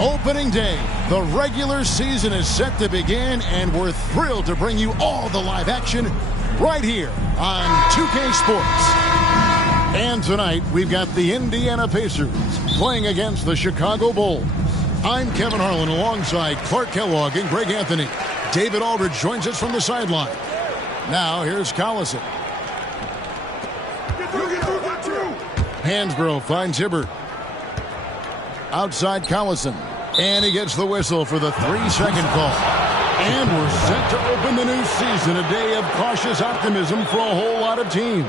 Opening day, the regular season is set to begin, and we're thrilled to bring you all the live action right here on 2K Sports. And tonight, we've got the Indiana Pacers playing against the Chicago Bulls. I'm Kevin Harlan alongside Clark Kellogg and Greg Anthony. David Aldridge joins us from the sideline. Now, here's Collison. Hansbrough finds Hibbert. Outside Collison. And he gets the whistle for the 3-second call. And we're set to open the new season, a day of cautious optimism for a whole lot of teams.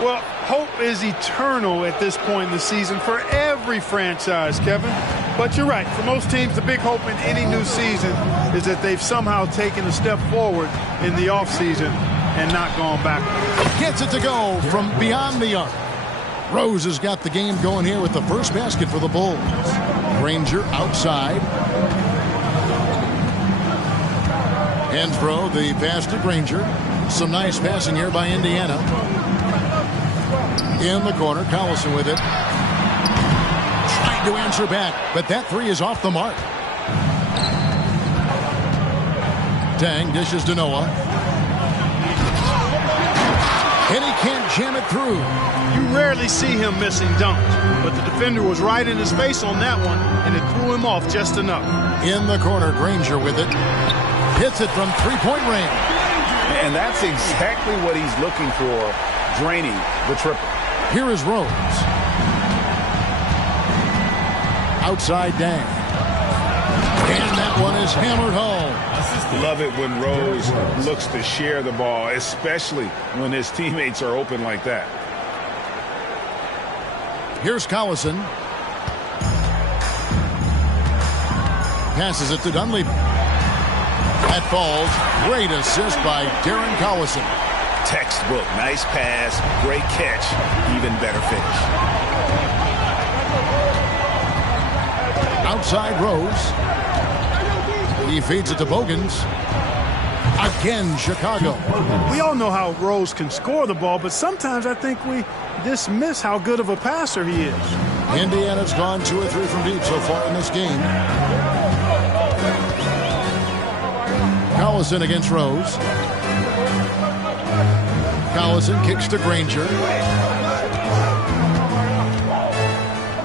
Well, hope is eternal at this point in the season for every franchise, Kevin. But you're right. For most teams, the big hope in any new season is that they've somehow taken a step forward in the offseason and not gone backwards. Gets it to go from beyond the arc. Rose has got the game going here with the first basket for the Bulls. Granger outside. Hansbrough, the pass to Granger. Some nice passing here by Indiana. In the corner, Collison with it. Trying to answer back, but that three is off the mark. Tang dishes to Noah. And he can't jam it through. You rarely see him missing dunks, but the defender was right in his face on that one, and it threw him off just enough. In the corner, Granger with it. Hits it from three-point range. And that's exactly what he's looking for, draining the triple. Here is Rose. Outside Dang. And that one is hammered home. Love it when Rose looks to share the ball, especially when his teammates are open like that. Here's Collison. Passes it to Dunleavy. That falls. Great assist by Darren Collison. Textbook. Nice pass. Great catch. Even better finish. Outside Rose. He feeds it to Bogans. Again, Chicago. We all know how Rose can score the ball, but sometimes I think we dismiss how good of a passer he is. Indiana's gone 2 or 3 from deep so far in this game. Collison against Rose. Collison kicks to Granger.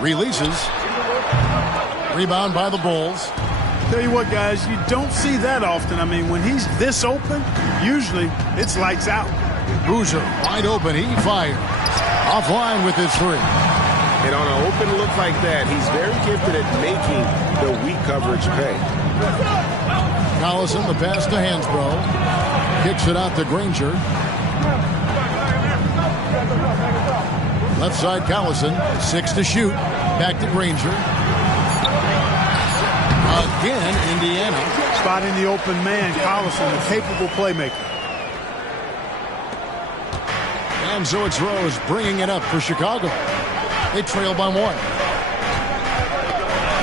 Releases. Rebound by the Bulls. Tell you what, guys, you don't see that often. I mean, when he's this open, usually it's lights out. Boozer wide open. He fires. Offline with his three. And on an open look like that, he's very gifted at making the weak coverage pay. Collison, the pass to Hansbrough. Kicks it out to Granger. Left side Collison. 6 to shoot. Back to Granger. Again, Indiana. Spotting the open man, Collison, a capable playmaker. And so it's Rose bringing it up for Chicago. They trail by 1.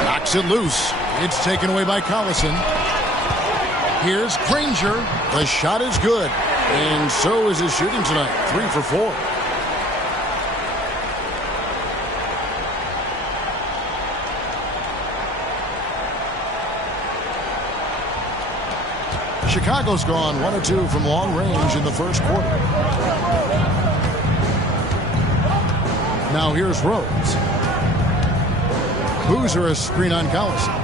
Knocks it loose. It's taken away by Collison. Here's Granger. The shot is good. And so is his shooting tonight. 3 for 4. Chicago's gone 1 or 2 from long range in the first quarter. Now here's Rose. Boozer a screen on Collison.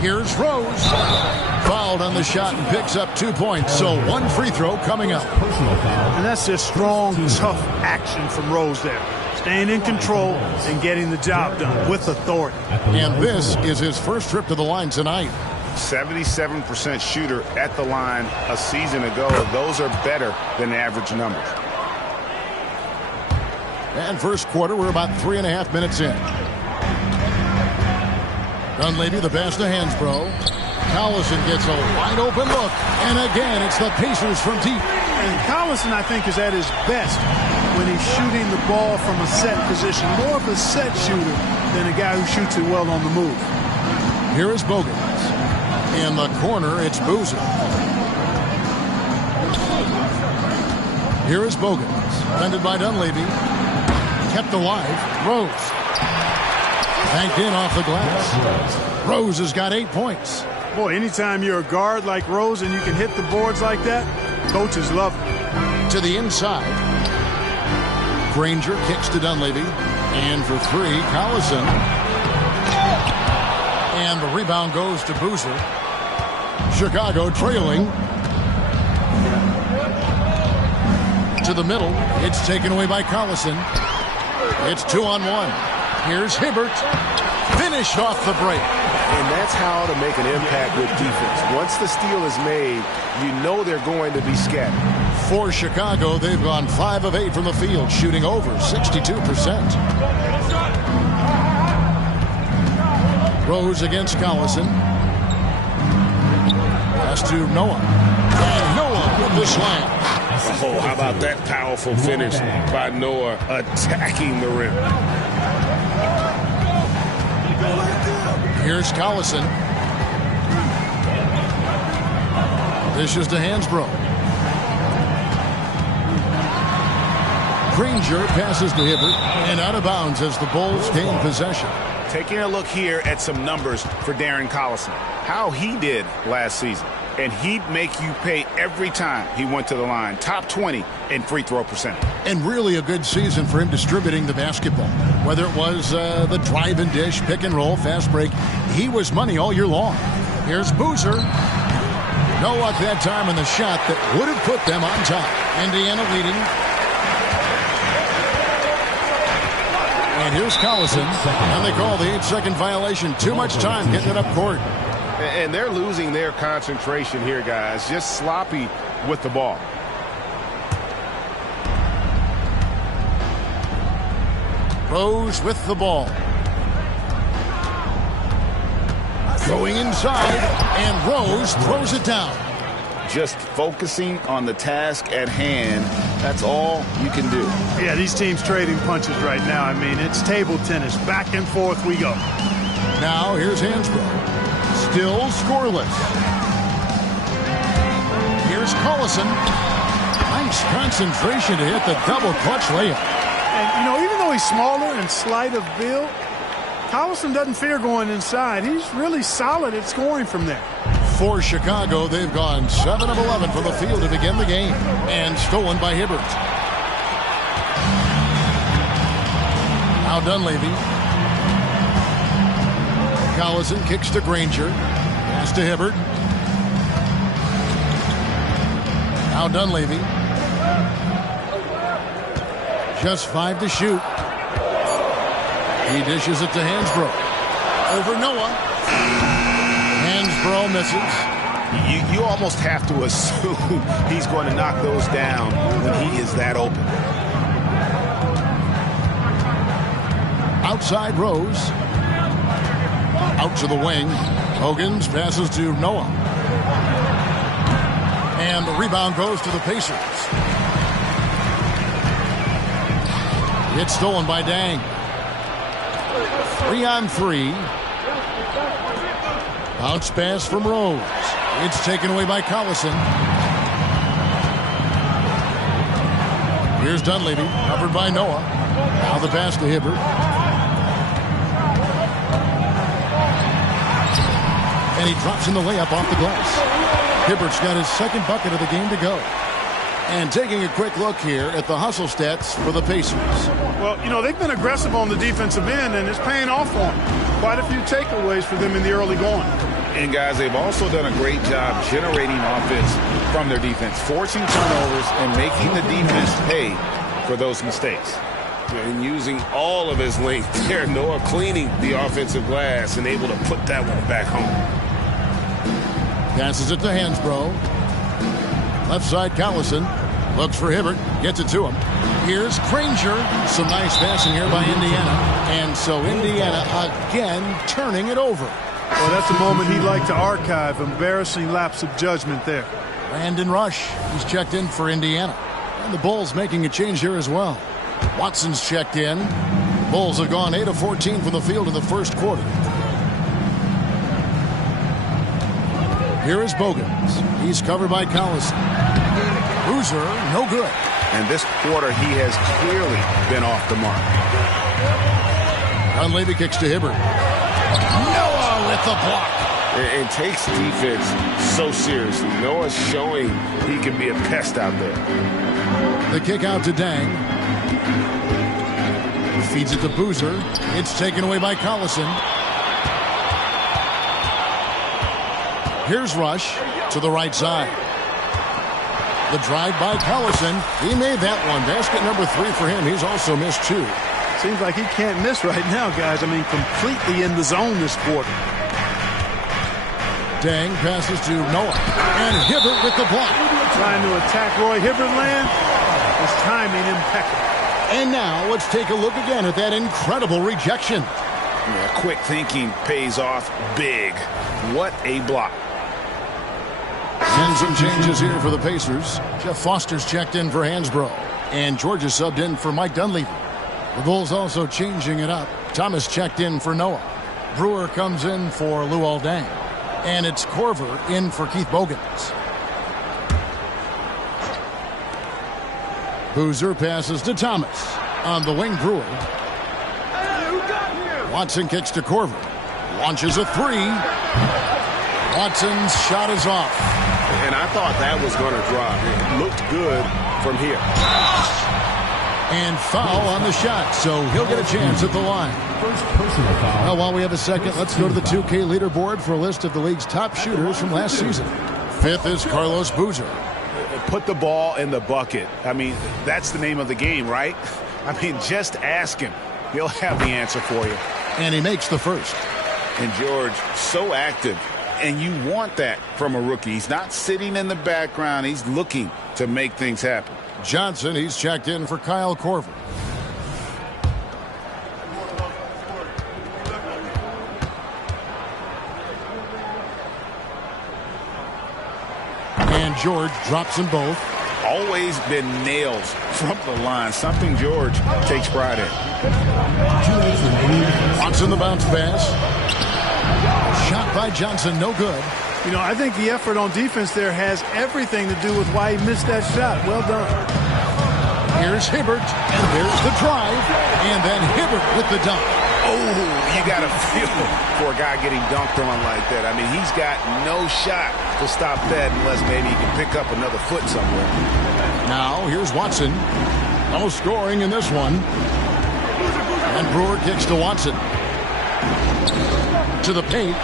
Here's Rose. Fouled on the shot and picks up 2 points. So 1 free throw coming up. And that's just strong, tough action from Rose there. Staying in control and getting the job done with authority. And this is his first trip to the line tonight. 77% shooter at the line a season ago. Those are better than average numbers. And first quarter, we're about 3.5 minutes in. Dunleavy, the pass to Hansbrough. Collison gets a wide open look. And again, it's the Pacers from deep. And Collison, I think, is at his best when he's shooting the ball from a set position. More of a set shooter than a guy who shoots it well on the move. Here is Bogans. In the corner, it's Boozer. Here is Bogans. Defended by Dunleavy. Kept alive. Rose. Banked in off the glass. Rose has got 8 points. Boy, anytime you're a guard like Rose and you can hit the boards like that, coaches love it. To the inside. Granger kicks to Dunleavy. And for 3, Collison. And the rebound goes to Boozer. Chicago trailing. To the middle. It's taken away by Collison. It's 2-on-1. Here's Hibbert. Finish off the break. And that's how to make an impact with defense. Once the steal is made, you know they're going to be scattered. For Chicago, they've gone 5 of 8 from the field, shooting over 62%. Rose against Collison. Pass to Noah. And Noah with the slam. Oh, how about that powerful finish by Noah attacking the rim. Here's Collison. Dishes to Hansbrough. Granger passes to Hibbert and out of bounds as the Bulls gain possession. Taking a look here at some numbers for Darren Collison. How he did last season. And he'd make you pay every time he went to the line. Top 20 in free throw percentage. And really a good season for him distributing the basketball. Whether it was the drive and dish, pick and roll, fast break, he was money all year long. Here's Boozer. No luck that time in the shot that would have put them on top. Indiana leading. And here's Collison. And they call the 8-second violation. Too much time getting it up court. And they're losing their concentration here, guys. Just sloppy with the ball. Rose with the ball. Going inside, and Rose throws it down. Just focusing on the task at hand. That's all you can do. Yeah, these teams trading punches right now. I mean, it's table tennis. Back and forth we go. Now here's Hansbrough. Still scoreless. Here's Collison. Nice concentration to hit the double clutch layup. And, you know, even though he's smaller and slight of build, Collison doesn't fear going inside. He's really solid at scoring from there. For Chicago, they've gone 7 of 11 from the field to begin the game. And stolen by Hibbert. Now Dunleavy. Collison kicks to Granger. Pass to Hibbert. Now Dunleavy. Just 5 to shoot. He dishes it to Hansbrough. Over Noah. Hansbrough misses. You almost have to assume he's going to knock those down when he is that open. Outside Rose. Out to the wing. Hogan's passes to Noah. And the rebound goes to the Pacers. It's stolen by Dang. 3-on-3. Bounce pass from Rose. It's taken away by Collison. Here's Dunleavy, covered by Noah. Now the pass to Hibbert. And he drops in the layup off the glass. Hibbert's got his second bucket of the game to go. And taking a quick look here at the hustle stats for the Pacers. Well, you know, they've been aggressive on the defensive end, and it's paying off for them. Quite a few takeaways for them in the early going. And, guys, they've also done a great job generating offense from their defense, forcing turnovers and making the defense pay for those mistakes. And using all of his length there, Noah cleaning the offensive glass and able to put that one back home. Passes it to Hansbrough. Left side Collison. Looks for Hibbert. Gets it to him. Here's Granger. Some nice passing here by Indiana. And so Indiana again turning it over. Well, that's a moment he'd like to archive. Embarrassing lapse of judgment there. Brandon Rush. He's checked in for Indiana. And the Bulls making a change here as well. Watson's checked in. Bulls have gone 8 of 14 from the field in the first quarter. Here is Bogans. He's covered by Collison. Boozer, no good. And this quarter, he has clearly been off the mark. Dunleavy kicks to Hibbert. Noah with the block. And takes defense so seriously. Noah's showing he can be a pest out there. The kick out to Dang. Feeds it to Boozer. It's taken away by Collison. Here's Rush to the right side. The drive by Collison. He made that one. Basket number 3 for him. He's also missed 2. Seems like he can't miss right now, guys. I mean, completely in the zone this quarter. Dang passes to Noah. And Hibbert with the block. Trying to attack Roy Hibbert land. His timing impeccable. And now let's take a look again at that incredible rejection. Yeah, quick thinking pays off big. What a block. And some changes here for the Pacers. Jeff Foster's checked in for Hansbrough. And George is subbed in for Mike Dunleavy. The Bulls also changing it up. Thomas checked in for Noah. Brewer comes in for Luol Deng. And it's Korver in for Keith Bogans. Boozer passes to Thomas. On the wing, Brewer. Watson kicks to Korver. Launches a 3. Watson's shot is off. And I thought that was going to drop. It looked good from here. And foul on the shot, so he'll get a chance at the line. First personal foul. Well, while we have a second, let's go to the 2K leaderboard for a list of the league's top shooters from last season. 5th is Carlos Boozer. Put the ball in the bucket. I mean, that's the name of the game, right? I mean, just ask him. He'll have the answer for you. And he makes the first. And George, so active. And you want that from a rookie. He's not sitting in the background. He's looking to make things happen. Johnson, he's checked in for Kyle Korver. And George drops them both. Always been nails from the line. Something George takes pride in. Watson the bounce pass. Shot by Johnson, no good. You know, I think the effort on defense there has everything to do with why he missed that shot. Well done. Here's Hibbert, and there's the drive, and then Hibbert with the dunk. Oh, you got to feel for a guy getting dunked on like that. I mean, he's got no shot to stop that unless maybe he can pick up another foot somewhere. Now, here's Watson. No scoring in this one. And Brewer kicks to Watson. To the paint.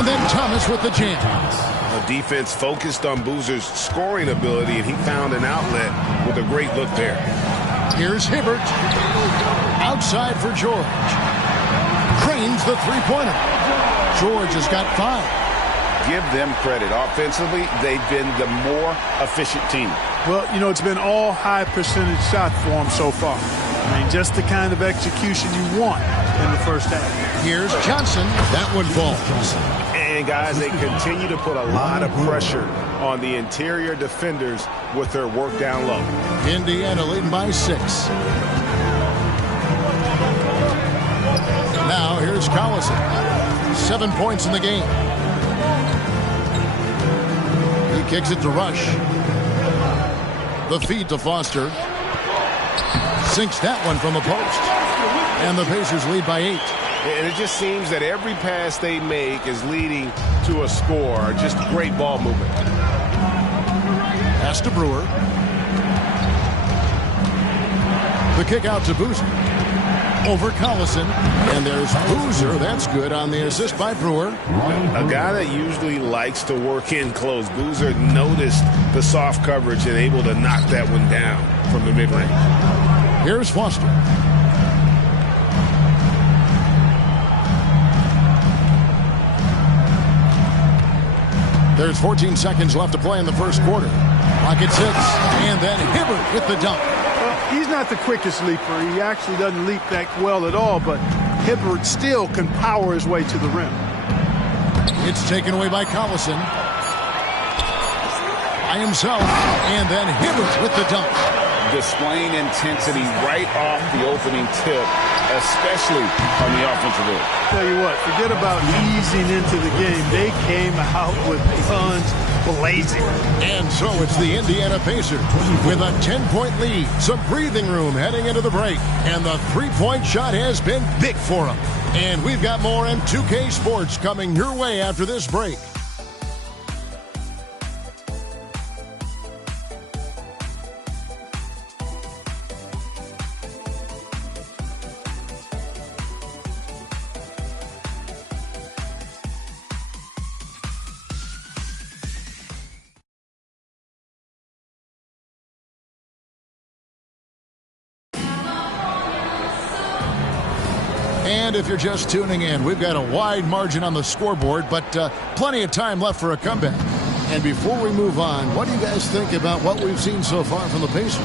And then Thomas with the jam. A defense focused on Boozer's scoring ability, and he found an outlet with a great look there. Here's Hibbert. Outside for George. Cranes the three-pointer. George has got 5. Give them credit. Offensively, they've been the more efficient team. Well, you know, it's been all high percentage shot for them so far. I mean, just the kind of execution you want in the first half. Here's Johnson. That one falls. And, guys, they continue to put a lot of pressure on the interior defenders with their work down low. Indiana leading by 6. Now, here's Collison. 7 points in the game. He kicks it to Rush. The feed to Foster. Sinks that one from the post. And the Pacers lead by 8. And it just seems that every pass they make is leading to a score. Just great ball movement. Pass to Brewer. The kick out to Boozer. Over Collison. And there's Boozer. That's good on the assist by Brewer. A guy that usually likes to work in close. Boozer noticed the soft coverage and able to knock that one down from the mid-range. Here's Foster. There's 14 seconds left to play in the first quarter. Clock at 6. And then Hibbert with the dunk. Well, he's not the quickest leaper. He actually doesn't leap that well at all, but Hibbert still can power his way to the rim. It's taken away by Collison. By himself. And then Hibbert with the dunk. displaying intensity right off the opening tip, especially on the offensive end. Tell you what, forget about easing into the game. They came out with guns blazing. And so it's the Indiana Pacers with a 10-point lead. Some breathing room heading into the break. And the three-point shot has been big for them. And we've got more in 2K Sports coming your way after this break. And if you're just tuning in, we've got a wide margin on the scoreboard, but plenty of time left for a comeback. And before we move on, what do you guys think about what we've seen so far from the Pacers?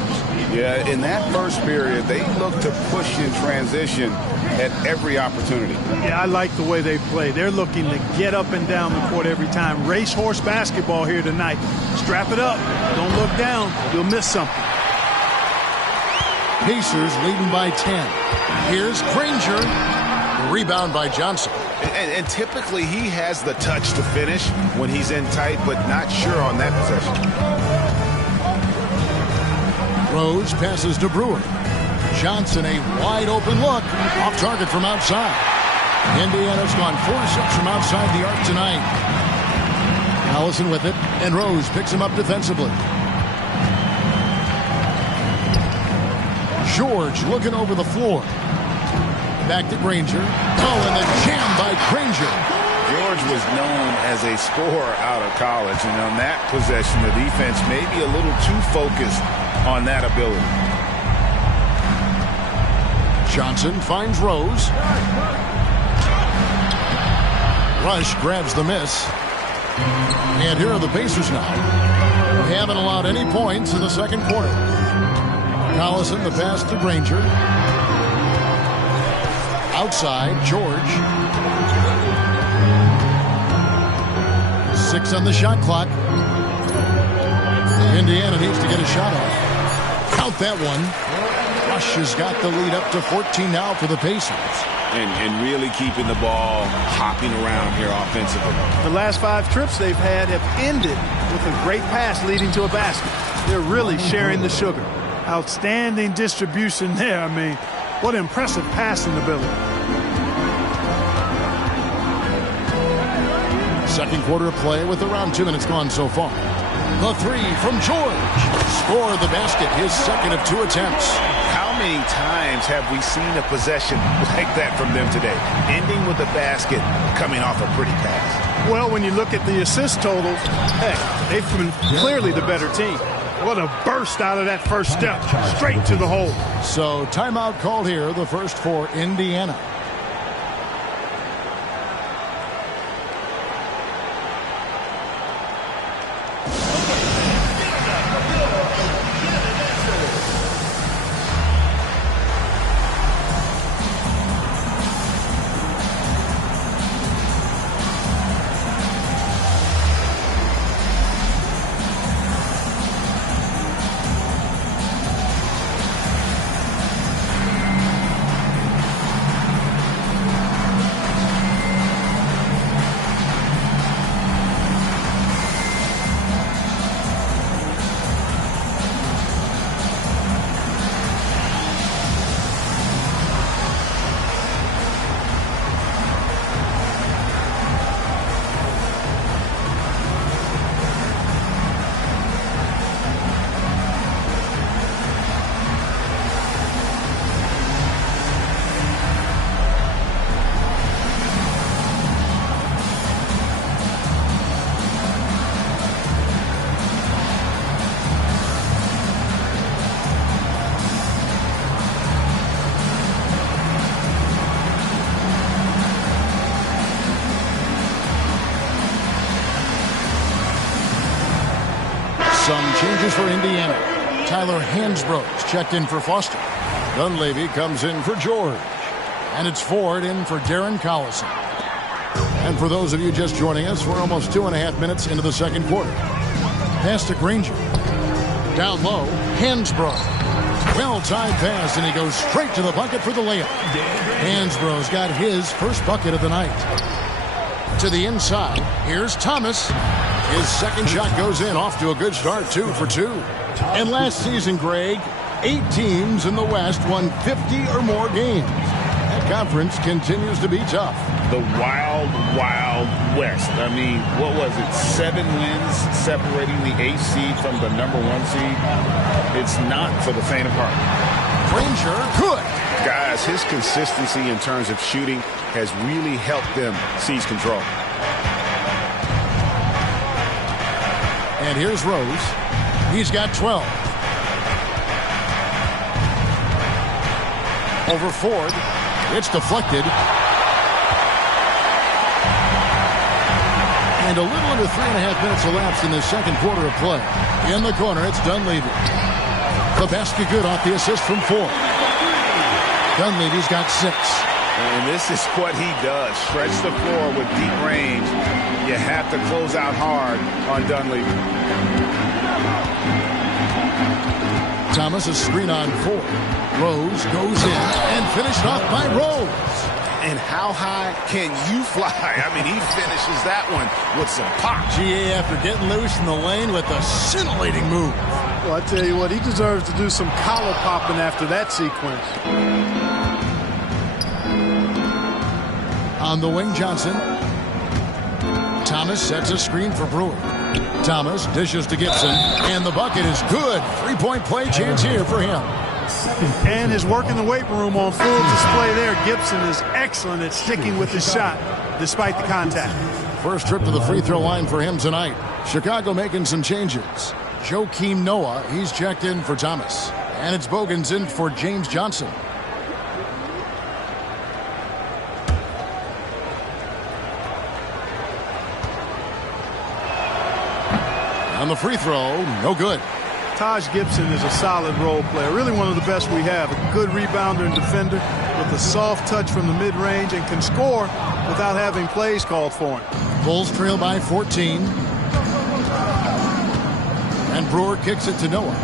Yeah, in that first period, they looked to push in transition at every opportunity. Yeah, I like the way they play. They're looking to get up and down the court every time. Racehorse basketball here tonight. Strap it up. Don't look down. You'll miss something. Pacers leading by 10. Here's Granger. The rebound by Johnson. And typically he has the touch to finish when he's in tight, but not sure on that possession. Rose passes to Brewer. Johnson, a wide open look. Off target from outside. Indiana's gone 4-6 from outside the arc tonight. Allison with it, and Rose picks him up defensively. George looking over the floor. Back to Granger. Oh, and the jam by Granger. George was known as a scorer out of college, and on that possession, the defense may be a little too focused on that ability. Johnson finds Rose. Rush grabs the miss. And here are the Pacers now. They haven't allowed any points in the second quarter. Collison, the pass to Granger. Outside, George. 6 on the shot clock. Indiana needs to get a shot off. Count that one. Rush has got the lead up to 14 now for the Pacers. And really keeping the ball hopping around here offensively. The last 5 trips they've had have ended with a great pass leading to a basket. They're really sharing the sugar. Outstanding distribution there. I mean, what impressive passing ability. Second quarter of play with around 2 minutes gone so far. The three from George. Scored the basket, his second of 2 attempts. How many times have we seen a possession like that from them today? Ending with a basket, coming off a pretty pass. Well, when you look at the assist totals, hey, they've been clearly the better team. What a burst out of that first step, straight to the hole. So timeout called here, the first for Indiana. Some changes for Indiana. Tyler Hansbrough's checked in for Foster. Dunleavy comes in for George. And it's Ford in for Darren Collison. And for those of you just joining us, we're almost 2.5 minutes into the second quarter. Pass to Granger. Down low, Hansbrough. Well-timed pass, and he goes straight to the bucket for the layup. Hansbrough's got his first bucket of the night. To the inside, here's Thomas. His second shot goes in, off to a good start, 2 for 2. And last season, Greg, 8 teams in the West won 50 or more games. That conference continues to be tough. The wild, wild West. I mean, what was it? 7 wins separating the 8th seed from the number 1 seed. It's not for the faint of heart. Granger, good. Guys, his consistency in terms of shooting has really helped them seize control. And here's Rose. He's got 12. Over Ford. It's deflected. And a little under 3.5 minutes elapsed in the second quarter of play. In the corner, it's Dunleavy. The basket good off the assist from Ford. Dunleavy's got 6. And this is what he does. Stretch the floor with deep range. You have to close out hard on Dunleavy. Thomas, a screen on Ford. Rose goes in and finished off by Rose. And how high can you fly? I mean, he finishes that one with some pop. GA after getting loose in the lane with a scintillating move. Well, I tell you what, he deserves to do some collar popping after that sequence. On the wing, Johnson. Thomas sets a screen for Brewer. Thomas dishes to Gibson, and the bucket is good. 3-point play chance here for him. And his work in the weight room on full display there. Gibson is excellent at sticking with his shot despite the contact. First trip to the free throw line for him tonight. Chicago making some changes. Joakim Noah, he's checked in for Thomas. And it's Bogans in for James Johnson. On the free throw, no good. Taj Gibson is a solid role player, really one of the best we have. A good rebounder and defender with a soft touch from the mid-range and can score without having plays called for him. Bulls trail by 14. And Brewer kicks it to Noah.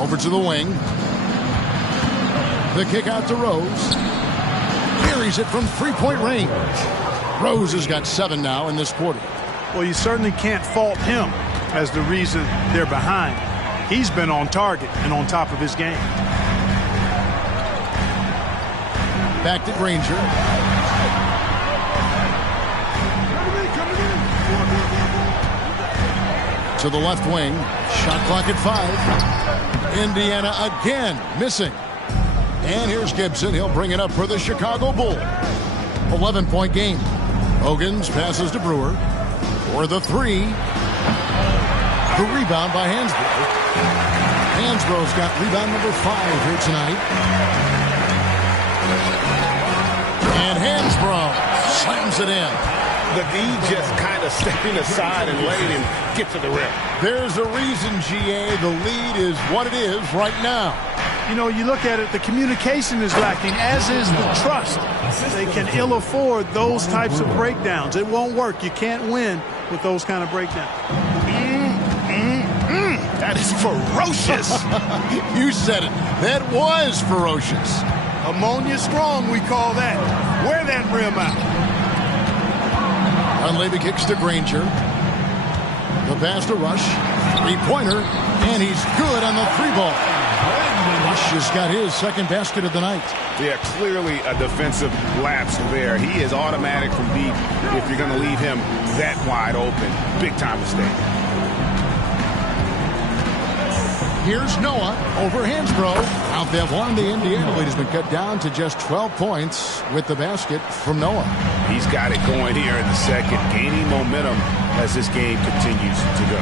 Over to the wing. The kick out to Rose. Carries it from 3-point range. Rose has got 7 now in this quarter. Well, you certainly can't fault him as the reason they're behind. He's been on target and on top of his game. Back to Granger. To the left wing. Shot clock at 5. Indiana again missing. And here's Gibson. He'll bring it up for the Chicago Bulls. 11-point game. Hogan's passes to Brewer. For the 3. The rebound by Hansbrough. Hansbrough's got rebound number 5 here tonight. And Hansbrough slams it in. The D just kind of stepping aside and letting him get to the rim. There's a reason, GA, the lead is what it is right now. You know, you look at it, the communication is lacking, as is the trust. They can ill afford those types of breakdowns. It won't work. You can't win with those kind of breakdowns. That is ferocious. You said it. That was ferocious. Ammonia strong, we call that. Wear that rim out. Dunleavy kicks to Granger. The pass to Rush. 3-pointer. And he's good on the 3-ball. Rush has got his second basket of the night. Yeah, clearly a defensive lapse there. He is automatic from deep if you're going to leave him that wide open. Big time mistake. Here's Noah over Hansbrough. Out there one, the Indiana lead has been cut down to just 12 points with the basket from Noah. He's got it going here in the second, gaining momentum as this game continues to go.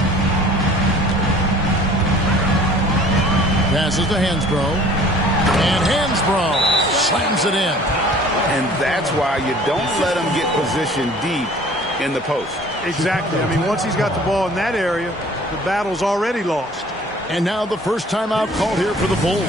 Passes to Hansbrough. And Hansbrough slams it in. And that's why you don't let him get positioned deep in the post. Exactly. I mean, once he's got the ball in that area, the battle's already lost. And now the first timeout called here for the Bulls.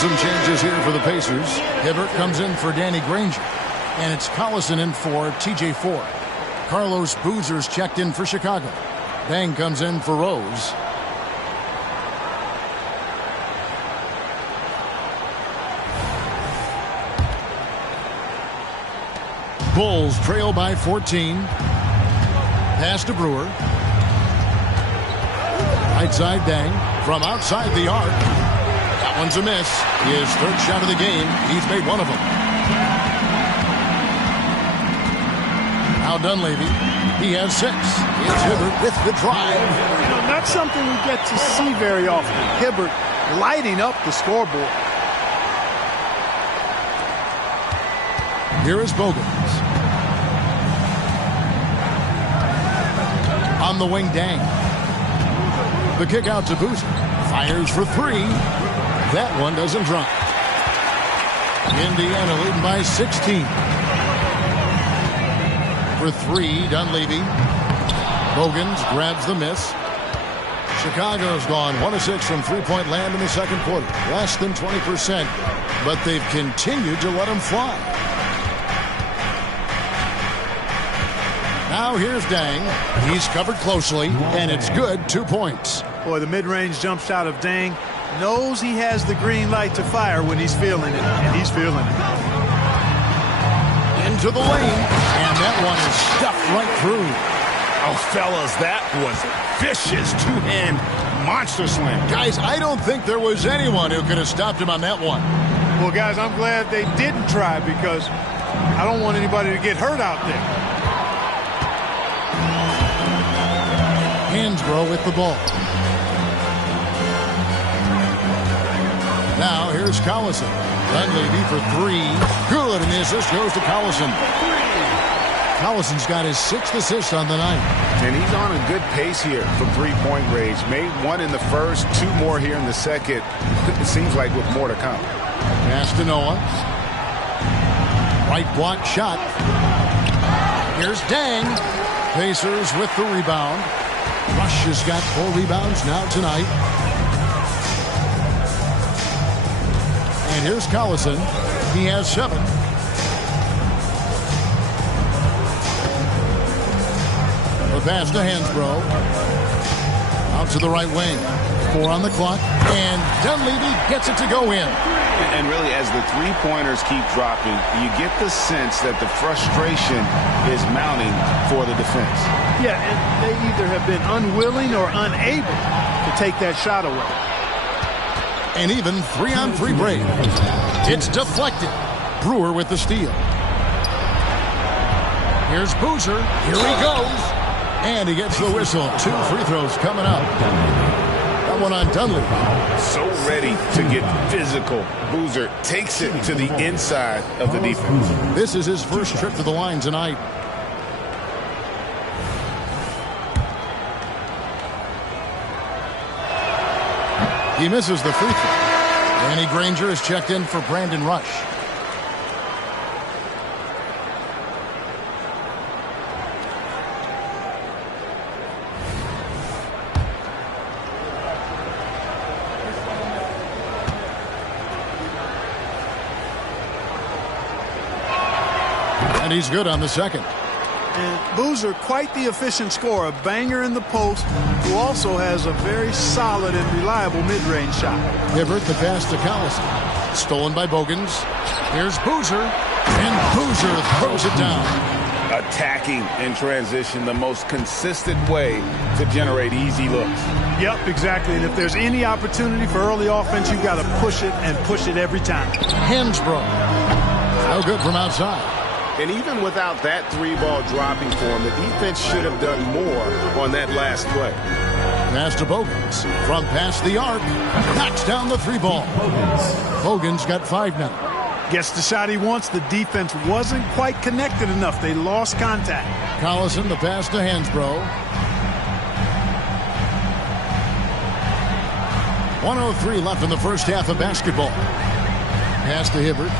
Some changes here for the Pacers. Hibbert comes in for Danny Granger. And it's Collison in for TJ Ford. Carlos Boozer's checked in for Chicago. Bang comes in for Rose. Bulls trail by 14. Pass to Brewer. Right side Dang. From outside the arc. That one's a miss. His third shot of the game. He's made one of them. Now Dunleavy. He has 6. It's Hibbert with the drive. You know, not something we get to see very often. Hibbert lighting up the scoreboard. Here is Bogans. On the wing, Dang. The kick out to Boozer. Fires for 3. That one doesn't drop. Indiana leading by 16. For 3, Dunleavy. Bogans grabs the miss. Chicago's gone 1 of 6 from three-point land in the second quarter. Less than 20%, but they've continued to let them fly. Now here's Dang. He's covered closely, and it's good. 2 points. Boy, the mid-range jump shot of Dang knows he has the green light to fire when he's feeling it, and he's feeling it. Into the lane, and that one is stuffed right through. Oh, fellas, that was vicious two-hand monster slam. Guys, I don't think there was anyone who could have stopped him on that one. Well, guys, I'm glad they didn't try because I don't want anybody to get hurt out there. Hansbrough with the ball. Now here's Collison. Dunleavy for 3. Good, and the assist goes to Collison. Collison's got his 6th assist on the night. And he's on a good pace here from three-point range. Made 1 in the first, 2 more here in the second. It seems like with more to come. Pass to Noah. Right block shot. Here's Dang. Pacers with the rebound. Rush has got 4 rebounds now tonight. And here's Collison. He has 7. The pass to Hansbrough. Out to the right wing. 4 on the clock. And Dunleavy gets it to go in. And really, as the three-pointers keep dropping, you get the sense that the frustration is mounting for the defense. Yeah, and they either have been unwilling or unable to take that shot away. And even 3-on-3 break. It's deflected. Brewer with the steal. Here's Boozer. Here he goes. And he gets the whistle. 2 free throws coming up. That one on Dunleavy. So ready to get physical. Boozer takes it to the inside of the defense. This is his first trip to the line tonight. He misses the free throw. Danny Granger is checked in for Brandon Rush. And he's good on the second. And Boozer, quite the efficient scorer, a banger in the post, who also has a very solid and reliable mid-range shot. Hibbert the pass to Collison. Stolen by Bogans. Here's Boozer. And Boozer throws it down. Attacking in transition, the most consistent way to generate easy looks. Yep, exactly. And if there's any opportunity for early offense, you've got to push it and push it every time. Hansbrough. No good from outside. And even without that 3-ball dropping for him, the defense should have done more on that last play. Pass to Bogans. From past the arc. Knocks down the 3-ball. Bogans got 5 now. Gets the shot he wants. The defense wasn't quite connected enough. They lost contact. Collison the pass to Hansbrough. 1:03 left in the first half of basketball. Pass to Hibbert.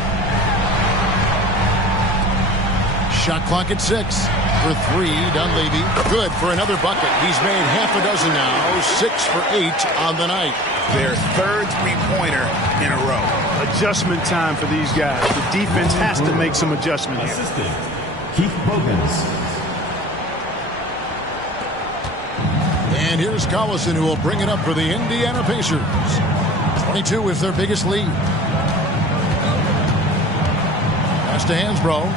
Shot clock at 6. for 3. Dunleavy, good for another bucket. He's made half a dozen now, 6 for 8 on the night. Their third three-pointer in a row. Adjustment time for these guys. The defense has to make some adjustment here. Assistant, Keith Bogans. And here's Collison, who will bring it up for the Indiana Pacers. 22 is their biggest lead. Pass to Hansbrough.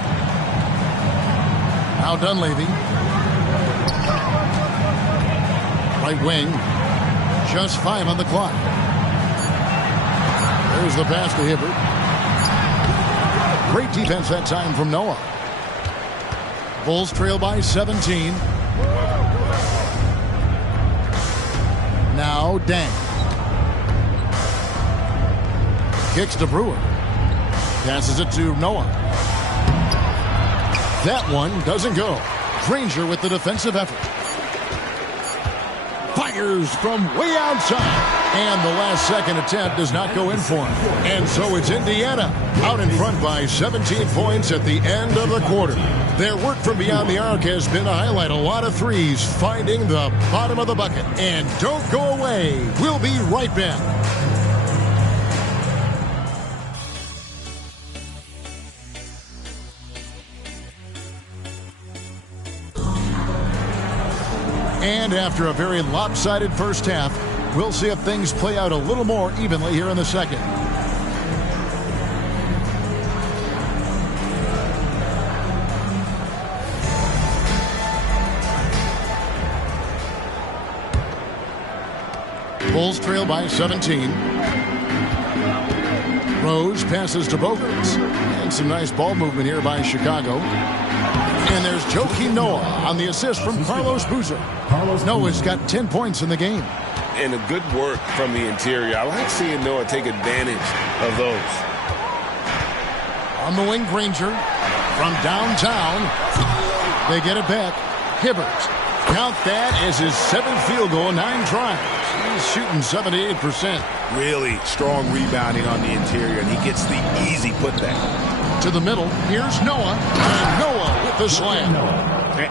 Now Dunleavy. Right wing. Just 5 on the clock. There's the pass to Hibbert. Great defense that time from Noah. Bulls trail by 17. Now Dang. Kicks to Brewer. Passes it to Noah. That one doesn't go. Granger with the defensive effort. Fires from way outside. And the last second attempt does not go in for him. And so it's Indiana out in front by 17 points at the end of the quarter. Their work from beyond the arc has been to highlight a lot of threes, finding the bottom of the bucket. And don't go away. We'll be right back. And after a very lopsided first half, we'll see if things play out a little more evenly here in the second. Bulls trail by 17. Rose passes to Bogans. And some nice ball movement here by Chicago. And there's Joakim Noah on the assist from Carlos Boozer. Noah's got 10 points in the game. And a good work from the interior. I like seeing Noah take advantage of those. On the wing, Granger. From downtown. They get it back. Hibbert. Count that as his 7th field goal, 9 tries. He's shooting 78%. Really strong rebounding on the interior, and he gets the easy putback. To the middle, here's Noah. And Noah with the slam.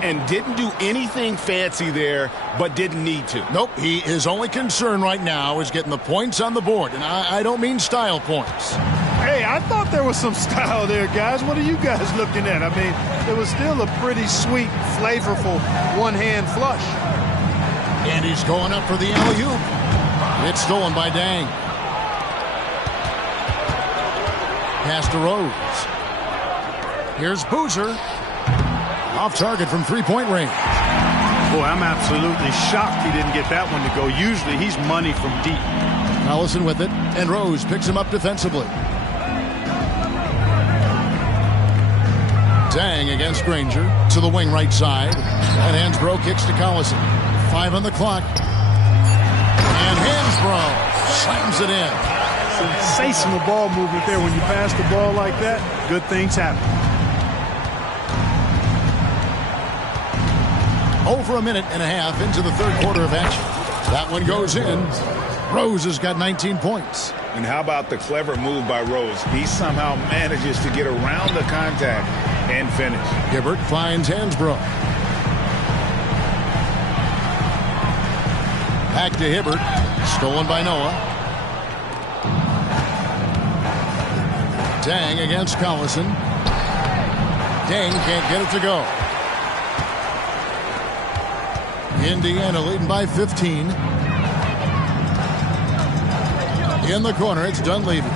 And didn't do anything fancy there, but didn't need to. Nope, his only concern right now is getting the points on the board. And I don't mean style points. Hey, I thought there was some style there, guys. What are you guys looking at? I mean, it was still a pretty sweet, flavorful one-hand flush. And he's going up for the alley-oop. It's stolen by Dang. Pass to Rose. Here's Boozer. Off target from three-point range. Boy, I'm absolutely shocked he didn't get that one to go. Usually he's money from deep. Collison with it, and Rose picks him up defensively. Dang against Granger to the wing right side. And Hansbrough kicks to Collison. 5 on the clock. And Hansbrough slams it in. Sensational ball movement there. When you pass the ball like that, good things happen. Over a minute and a half into the third quarter of action. That one goes in. Rose has got 19 points. And how about the clever move by Rose? He somehow manages to get around the contact and finish. Hibbert finds Hansbrough. Back to Hibbert. Stolen by Noah. Dang against Collison. Dang can't get it to go. Indiana leading by 15. In the corner, it's Dunleavy.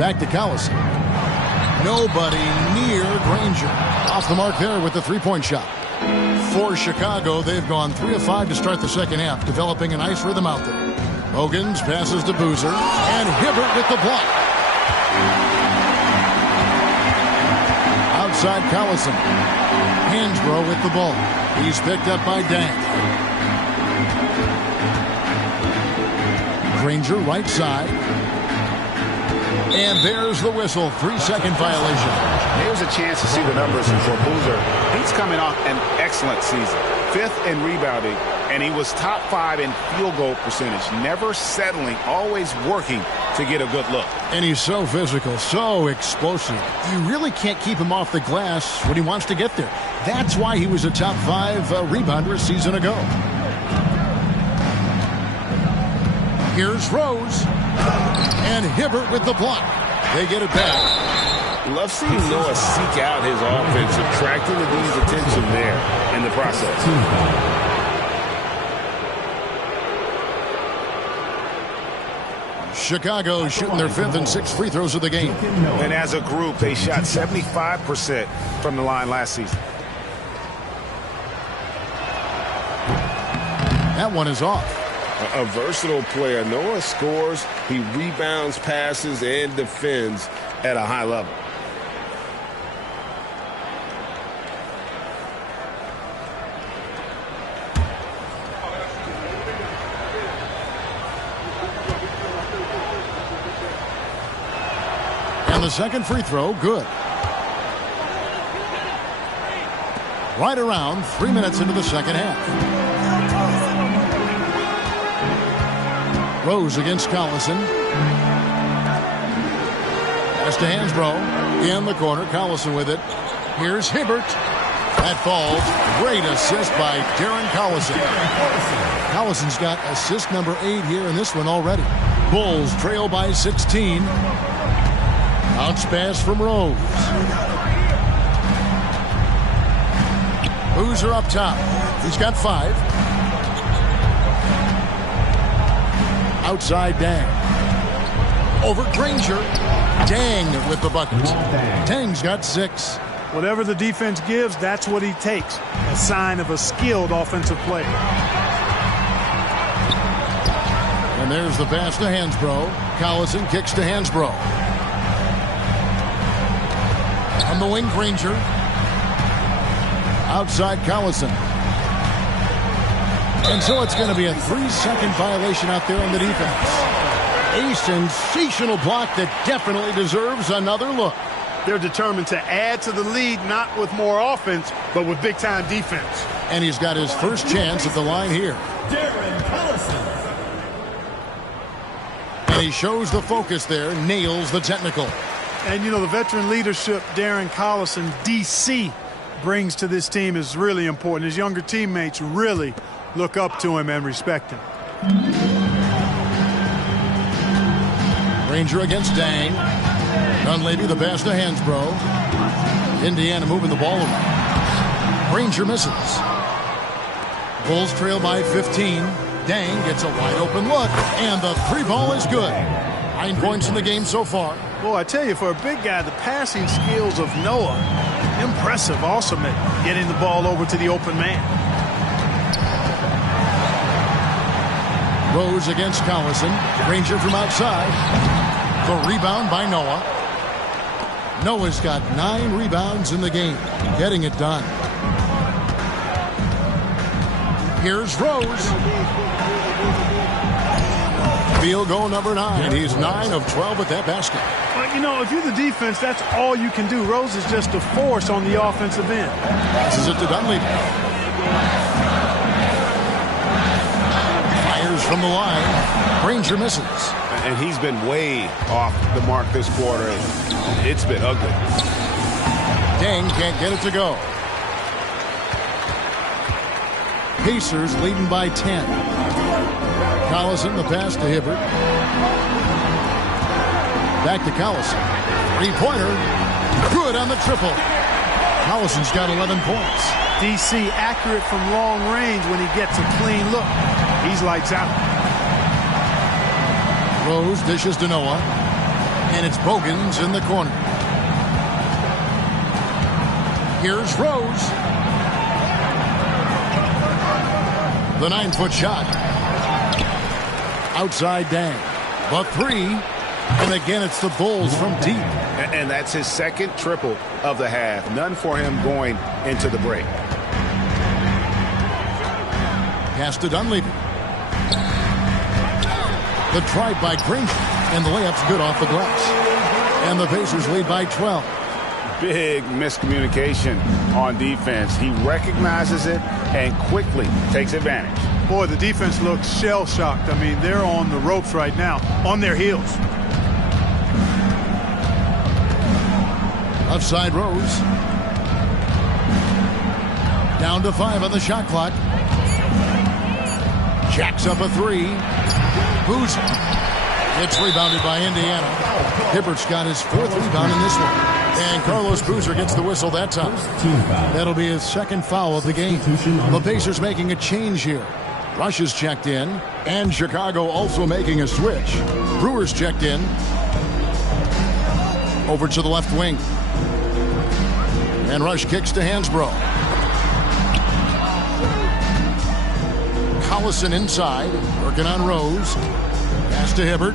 Back to Collison. Nobody near Granger. Off the mark there with the three-point shot. For Chicago, they've gone 3 of 5 to start the second half, developing a nice rhythm out there. Bogans passes to Boozer, and Hibbert with the block. Outside Collison. Hansbrough with the ball. He's picked up by Dang. Granger right side. And there's the whistle. 3-second violation. Here's a chance to see the numbers for Boozer. He's coming off an excellent season. 5th in rebounding, and he was top 5 in field goal percentage. Never settling, always working to get a good look. And he's so physical, so explosive. You really can't keep him off the glass when he wants to get there. That's why he was a top 5 rebounder a season ago. Here's Rose. And Hibbert with the block. They get it back. Love seeing Noah seek out his offense, attracting the D's attention there in the process. Chicago shooting their 5th and 6th free throws of the game. And as a group, they shot 75% from the line last season. That one is off. A versatile player. Noah scores, he rebounds, passes, and defends at a high level. And the second free throw, good. Right around 3 minutes into the second half. Rose against Collison. Pass to Hansbrough. In the corner, Collison with it. Here's Hibbert. That falls. Great assist by Darren Collison. Collison's got assist number 8 here in this one already. Bulls trail by 16. Bounce pass from Rose. Boozer up top. He's got 5. Outside Dang. Over Granger. Dang with the bucket. Dang's got 6. Whatever the defense gives, that's what he takes. A sign of a skilled offensive player. And there's the pass to Hansbrough. Collison kicks to Hansbrough. On the wing, Granger. Outside Collison. And so it's going to be a 3-second violation out there on the defense. A sensational block that definitely deserves another look. They're determined to add to the lead, not with more offense, but with big-time defense. And he's got his first chance at the line here. Darren Collison. And he shows the focus there, nails the technical. And, you know, the veteran leadership Darren Collison, DC, brings to this team is really important. His younger teammates really look up to him and respect him. Granger against Dang. Dunleavy the pass to Hansbrough. Indiana moving the ball around. Granger misses. Bulls trail by 15. Dang gets a wide open look, and the 3 ball is good. 9 points in the game so far. Boy, I tell you, for a big guy, the passing skills of Noah, impressive also at getting the ball over to the open man. Rose against Collison. Granger from outside. The rebound by Noah. Noah's got 9 rebounds in the game. Getting it done. Here's Rose. Field goal number 9. He's 9 of 12 with that basket. But, you know, if you're the defense, that's all you can do. Rose is just a force on the offensive end. Passes it to Dunleavy. From the line, Granger misses. And he's been way off the mark this quarter. It's been ugly. Dang can't get it to go. Pacers leading by 10. Collison the pass to Hibbert. Back to Collison. 3-pointer. Good on the triple. Collison's got 11 points. DC accurate from long range when he gets a clean look. He's lights out. Rose dishes to Noah. And it's Bogans in the corner. Here's Rose. The 9-foot shot. Outside Dang. The 3. And again, it's the Bulls from deep. And that's his second triple of the half. None for him going into the break. Pass to Dunleavy. The drive by Granger. And the layup's good off the glass. And the Pacers lead by 12. big miscommunication on defense. He recognizes it and quickly takes advantage. Boy, the defense looks shell-shocked. I mean, they're on the ropes right now, on their heels. Left side Rose. Down to 5 on the shot clock. Jacks up a 3. Boozer. It's rebounded by Indiana. Hibbert's got his 4th rebound in this one. And Carlos Boozer gets the whistle that time. That'll be his 2nd foul of the game. The Pacers making a change here. Rush is checked in. And Chicago also making a switch. Brewers checked in. Over to the left wing. And Rush kicks to Hansbrough. Collison inside. Working on Rose. Pass to Hibbert.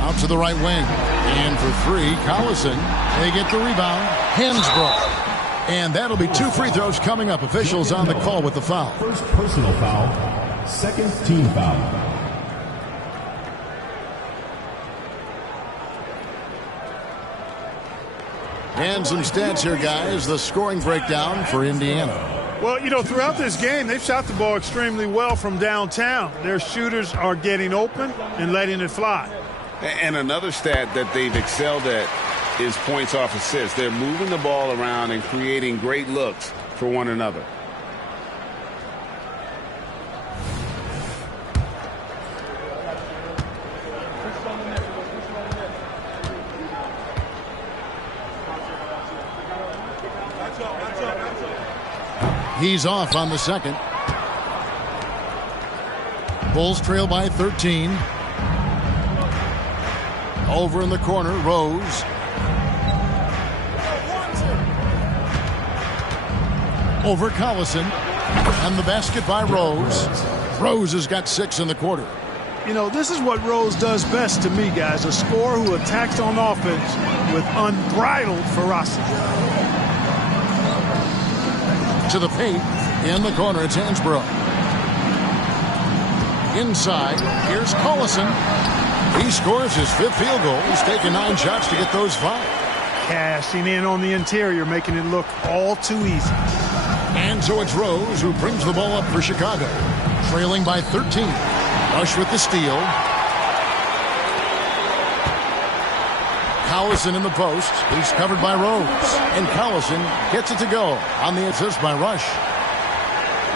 Out to the right wing. And for 3, Collison. They get the rebound. Hansbrough. And that'll be 2 free throws coming up. Officials on the call with the foul. First personal foul. Second team foul. And some stats here, guys. The scoring breakdown for Indiana. Well, you know, throughout this game, they've shot the ball extremely well from downtown. Their shooters are getting open and letting it fly. And another stat that they've excelled at is points off assists. They're moving the ball around and creating great looks for one another. He's off on the second. Bulls trail by 13. Over in the corner, Rose. Over Collison. And the basket by Rose. Rose has got 6 in the quarter. You know, this is what Rose does best to me, guys. A scorer who attacks on offense with unbridled ferocity. To the paint. In the corner, it's Hansbrough. Inside, here's Collison. He scores his 5th field goal. He's taken 9 shots to get those 5. Cashing in on the interior, making it look all too easy. And so it's Rose who brings the ball up for Chicago. Trailing by 13. Rush with the steal. Collison in the post. He's covered by Rose. And Collison gets it to go on the assist by Rush.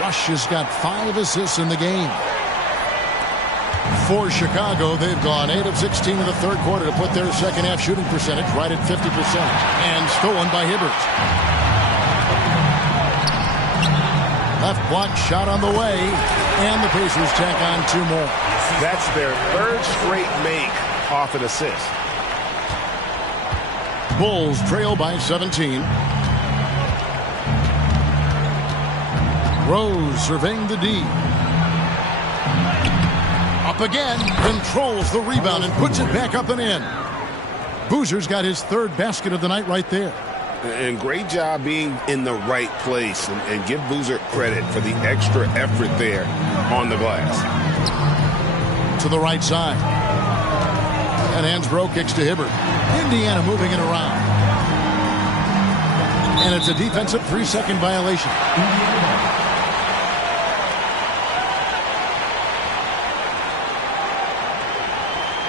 Rush has got 5 assists in the game. For Chicago, they've gone 8 of 16 in the 3rd quarter to put their second half shooting percentage right at 50%. And stolen by Hibbert. Left block shot on the way. And the Pacers tack on 2 more. That's their 3rd straight make off an assist. Bulls trail by 17. Rose surveying the D. Up again, controls the rebound and puts it back up and in. Boozer's got his 3rd basket of the night right there. And great job being in the right place. And give Boozer credit for the extra effort there on the glass. To the right side. And Hansbrough kicks to Hibbert. Indiana moving it around. And it's a defensive 3-second violation.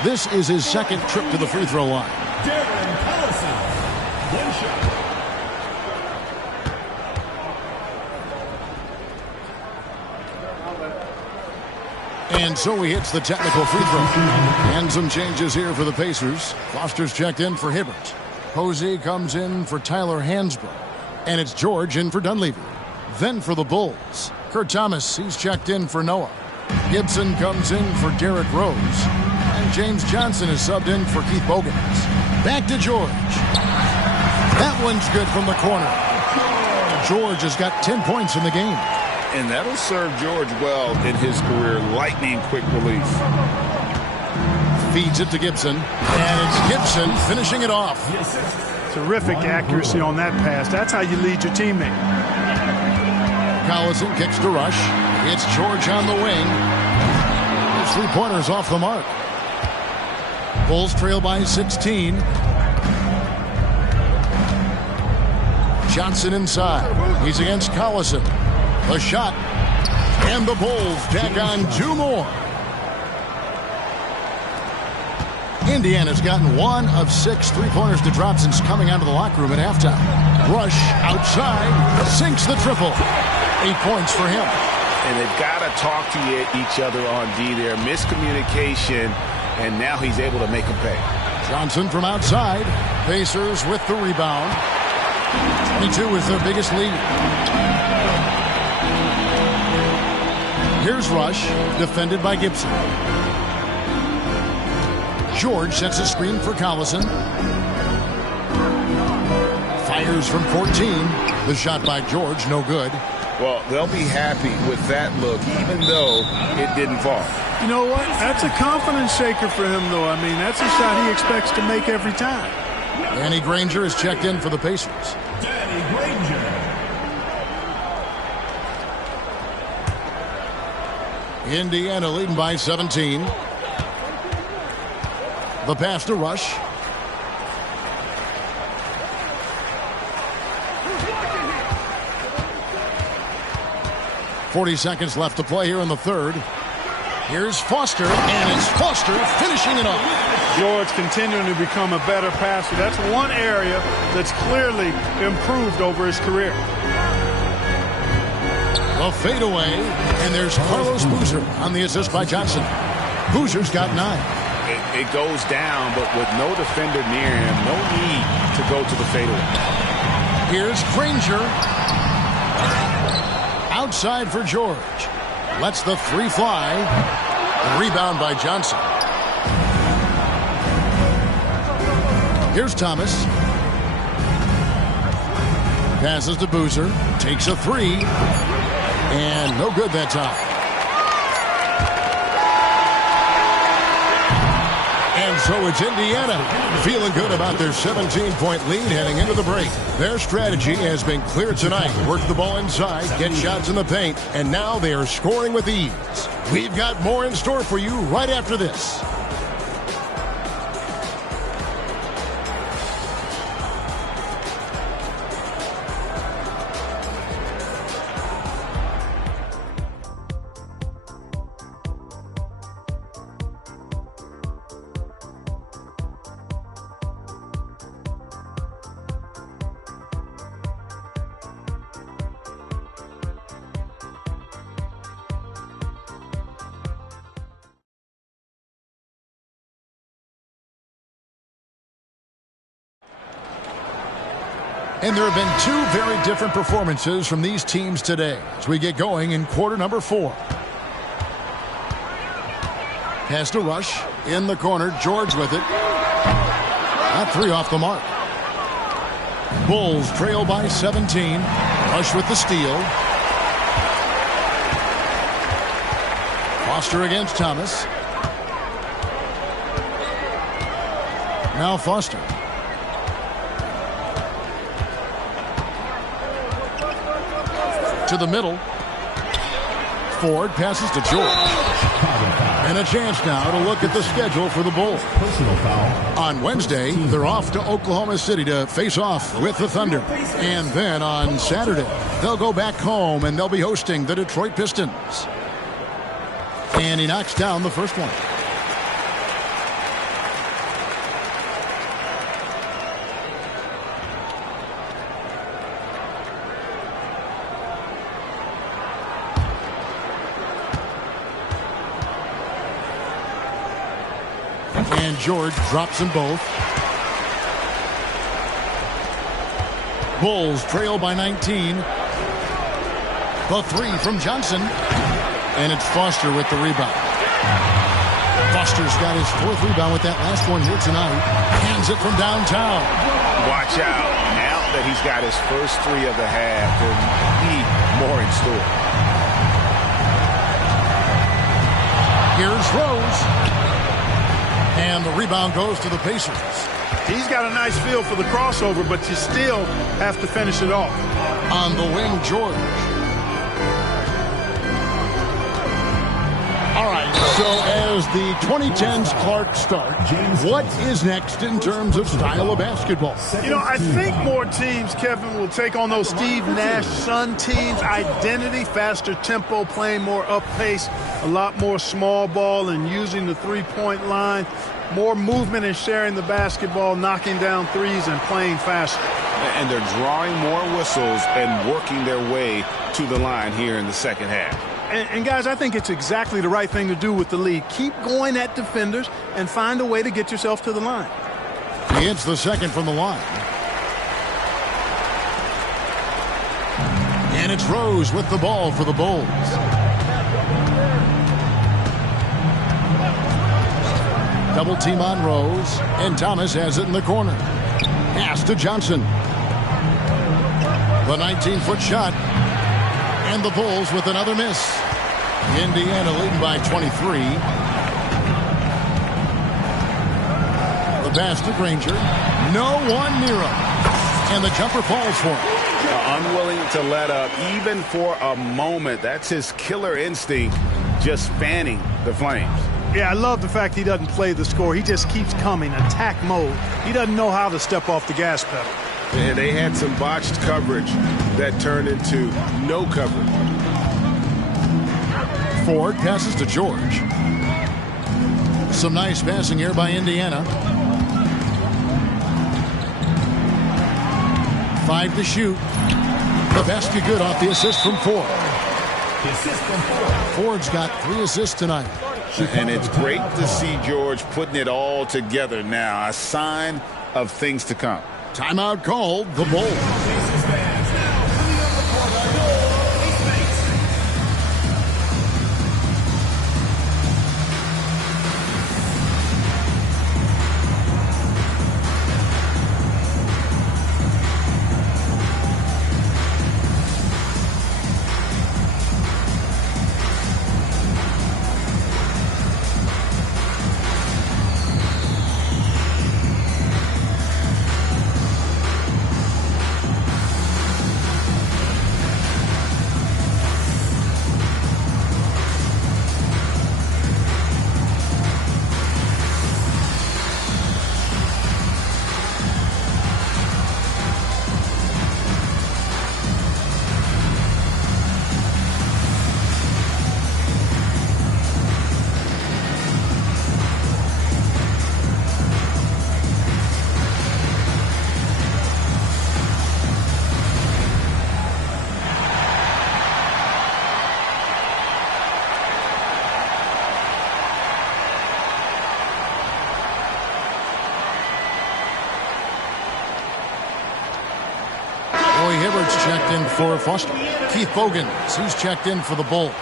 This is his 2nd trip to the free throw line. And so he hits the technical free throw. And some changes here for the Pacers. Foster's checked in for Hibbert. Posey comes in for Tyler Hansbrough. And it's George in for Dunleavy. Then for the Bulls, Kurt Thomas, he's checked in for Noah. Gibson comes in for Derrick Rose. And James Johnson is subbed in for Keith Bogans. Back to George. That one's good from the corner. George has got 10 points in the game. And that'll serve George well in his career. Lightning quick release. Feeds it to Gibson. And it's Gibson finishing it off. Terrific accuracy on that pass. That's how you lead your teammate. Collison kicks to Rush. It's George on the wing. His 3-pointer's off the mark. Bulls trail by 16. Johnson inside. He's against Collison. The shot. And the Bulls tack on 2 more. Indiana's gotten 1 of 6 3-pointers to drop since coming out of the locker room at halftime. Rush outside. Sinks the triple. 8 points for him. And they've got to talk to each other on D there. Miscommunication, and now he's able to make them pay. Johnson from outside. Pacers with the rebound. 22 is their biggest lead. Here's Rush, defended by Gibson. George sets a screen for Collison. Fires from 14. The shot by George, no good. Well, they'll be happy with that look, even though it didn't fall. You know what? That's a confidence shaker for him, though. I mean, that's a shot he expects to make every time. Danny Granger is checked in for the Pacers. Danny Granger. Indiana leading by 17. The pass to Rush. .40 seconds left to play here in the third. Here's Foster, and it's Foster finishing it off. George continuing to become a better passer. That's one area that's clearly improved over his career. A fadeaway, and there's Carlos Boozer on the assist by Johnson. Boozer's got 9. It goes down, but with no defender near him, no need to go to the fadeaway. Here's Granger. Outside for George. Lets the 3 fly. Rebound by Johnson. Here's Thomas. Passes to Boozer. Takes a 3. And no good that time. And so it's Indiana feeling good about their 17-point lead heading into the break. Their strategy has been clear tonight. Work the ball inside, get shots in the paint, and now they are scoring with ease. We've got more in store for you right after this. And there have been 2 very different performances from these teams today as we get going in quarter number 4. Pass to Rush in the corner. George with it. That 3 off the mark. Bulls trail by 17. Rush with the steal. Foster against Thomas. Now Foster. To the middle. Ford passes to George. And a chance now to look at the schedule for the Bulls. Personal foul. On Wednesday, they're off to Oklahoma City to face off with the Thunder. And then on Saturday, they'll go back home and they'll be hosting the Detroit Pistons. And he knocks down the first one. And George drops them both. Bulls trail by 19. The 3 from Johnson. And it's Foster with the rebound. Foster's got his 4th rebound with that last one here tonight. Hands it from downtown. Watch out. Now that he's got his first 3 of the half, there'll be more in store. Here's Rose. And the rebound goes to the Pacers. He's got a nice feel for the crossover, but you still have to finish it off. On the wing, George. All right, so as as the 2010s Clark start, what is next in terms of style of basketball? You know, I think more teams, Kevin, will take on those Steve Nash Sun teams. Identity, faster tempo, playing more up pace, a lot more small ball and using the three-point line. More movement and sharing the basketball, knocking down threes and playing faster. And they're drawing more whistles and working their way to the line here in the second half. And guys, I think it's exactly the right thing to do with the lead. Keep going at defenders and find a way to get yourself to the line. He hits the second from the line. And it's Rose with the ball for the Bulls. Double team on Rose, and Thomas has it in the corner. Pass to Johnson. The 19-foot shot, and the Bulls with another miss. Indiana leading by 23. The pass to Granger. No one near him, and the jumper falls for him. Unwilling to let up, even for a moment. That's his killer instinct, just fanning the flames. Yeah, I love the fact he doesn't play the score. He just keeps coming, attack mode. He doesn't know how to step off the gas pedal. And they had some botched coverage that turned into no coverage. Ford passes to George. Some nice passing here by Indiana. 5 to shoot. The basket good off the assist from Ford. Ford's got 3 assists tonight. And it's great to see George putting it all together now. A sign of things to come. Timeout called, the Bulls. Hibbert's checked in for Foster. Keith Bogans, he's checked in for the Bulls.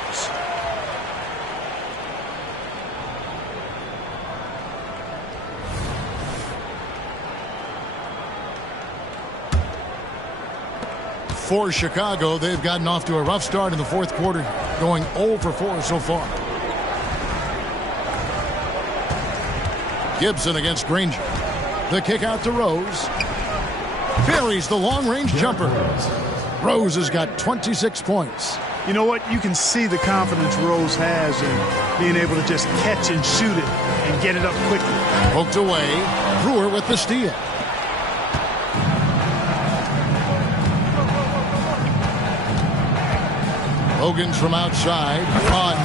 For Chicago, they've gotten off to a rough start in the fourth quarter, going 0 for 4 so far. Gibson against Granger. The kick out to Rose. Buries the long-range jumper. Rose has got 26 points. You know what? You can see the confidence Rose has in being able to just catch and shoot it and get it up quickly. Poked away. Brewer with the steal. Hogan's from outside.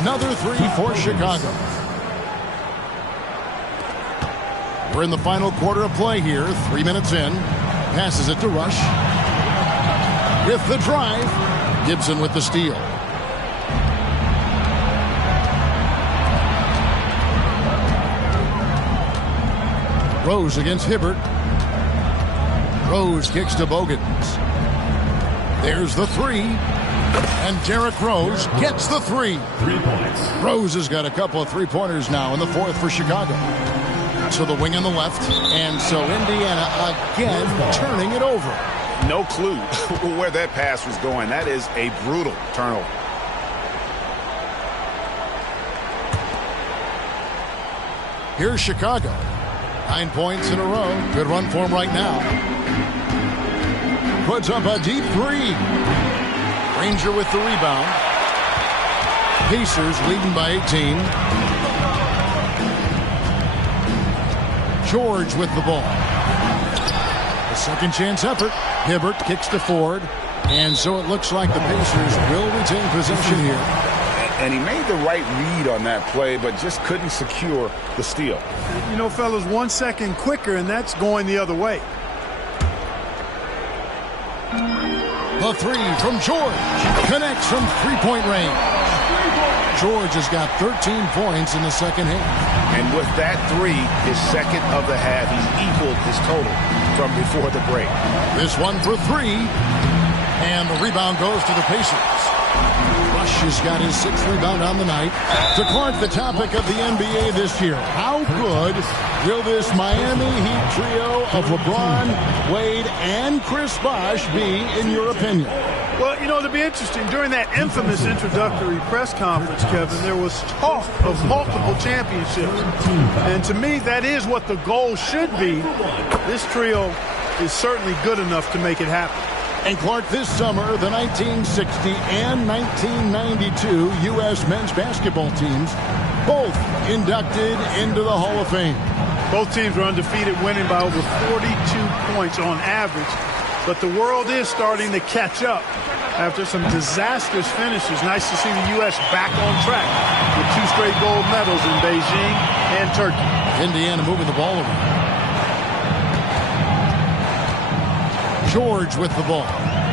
Another 3 for Chicago. We're in the final quarter of play here. 3 minutes in. Passes it to Rush. With the drive. Gibson with the steal. Rose against Hibbert. Rose kicks to Bogans. There's the 3. And Derrick Rose gets the 3. 3 points. Rose has got a couple of three-pointers now in the fourth for Chicago. To the wing on the left, and so Indiana again turning it over. No clue where that pass was going. That is a brutal turnover. Here's Chicago. 9 points in a row. Good run for him right now. Puts up a deep 3. Granger with the rebound. Pacers leading by 18. George with the ball. A second chance effort. Hibbert kicks to Ford. And so it looks like the Pacers will retain possession here. And he made the right read on that play, but just couldn't secure the steal. You know, fellas, 1 second quicker, and that's going the other way. The three from George connects from three-point range. George has got 13 points in the second half. And with that three, his second of the half, he's equaled his total from before the break. This one for three. And the rebound goes to the Pacers. Rush has got his sixth rebound on the night. To Clark, the topic of the NBA this year. How good will this Miami Heat trio of LeBron, Wade, and Chris Bosh be, in your opinion? Well, you know, it'll be interesting. During that infamous introductory press conference, Kevin, there was talk of multiple championships. And to me, that is what the goal should be. This trio is certainly good enough to make it happen. And Clark, this summer, the 1960 and 1992 U.S. men's basketball teams both inducted into the Hall of Fame. Both teams were undefeated, winning by over 42 points on average. But the world is starting to catch up after some disastrous finishes. Nice to see the U.S. back on track with 2 straight gold medals in Beijing and Turkey. Indiana moving the ball around. George with the ball.